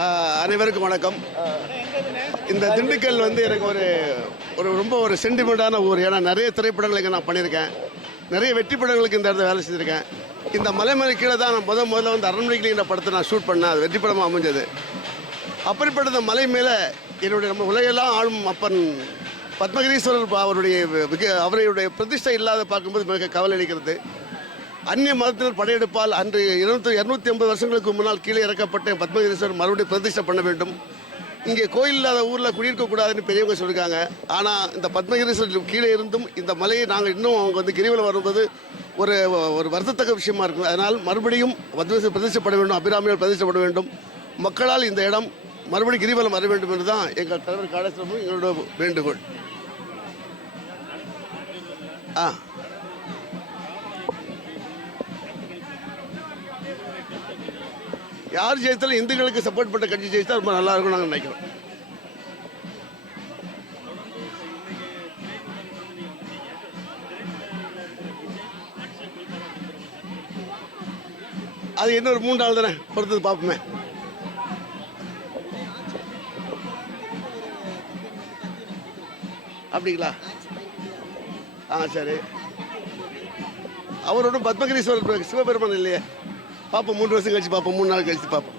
அனைவருக்கும் வணக்கம். இந்த திண்டுக்கல் வந்து எனக்கு ஒரு ஒரு ரொம்ப ஒரு சென்டிமெண்ட்டான ஊர். ஏன்னா நிறைய திரைப்படங்கள் இங்கே நான் பண்ணியிருக்கேன். நிறைய வெற்றி படங்களுக்கு இந்த இடத்துல வேலை செஞ்சுருக்கேன். இந்த மலைமலை கீழே தான் நான் முதல்ல வந்து அரண்மனைக்கிளிங்கிற படத்தை நான் ஷூட் பண்ணேன். அது வெற்றி படமாக அமைஞ்சது. அப்படிப்பட்ட இந்த மலை மேலே என்னுடைய நம்ம உலகெல்லாம் ஆளும் அப்பன் பத்மகிரீஸ்வரர் அவருடைய பிரதிஷ்டை இல்லாத பார்க்கும்போது மிக கவலை அளிக்கிறது. அந்நிய மதத்தினர் படையெடுப்பால் அன்று 250 வருஷங்களுக்கு முன்னால் கீழே இறக்கப்பட்ட பத்மகிரீஸ்வரர் மறுபடியும் பிரதிஷ்டை பண்ண வேண்டும். இங்கே கோயில் இல்லாத ஊரில் குடியிருக்கக்கூடாதுன்னு பெரியவங்க சொல்லியிருக்காங்க. ஆனால் இந்த பத்மகிரீஸ்வரர் கீழே இருந்தும் இந்த மலையை நாங்கள் இன்னும் அவங்க வந்து கிரிவலம் வரும்போது ஒரு ஒரு வருத்தத்தக்க விஷயமா இருக்கும். அதனால் மறுபடியும் பத்மகிரீஸ்வரர் பிரதிஷ்டப்பட வேண்டும், அபிராமியால் பிரதிஷ்டப்பட வேண்டும். மக்களால் இந்த இடம் மறுபடியும் கிரிவலம் வர வேண்டும் என்று தான் எங்கள் தலைவர் காளேஸ்வரமும் எங்களோட வேண்டுகோள். யார் ஜெயித்தாலும் இந்துக்களுக்கு சப்போர்ட் பண்ண கட்சி ஜெயித்தா ரொம்ப நல்லா இருக்கும் நாங்கள் நினைக்கிறோம். அது இன்னொரு 3 நாள் தானே பொறுத்தது பார்ப்போமே. அப்படிங்களா? சரி. அவரோட பத்மகிரீஸ்வரர் சிவபெருமான் இல்லையே. பார்ப்போம், 3 வருஷம் கழிச்சு பார்ப்போம், 3 நாள் கழிச்சு பார்ப்போம்.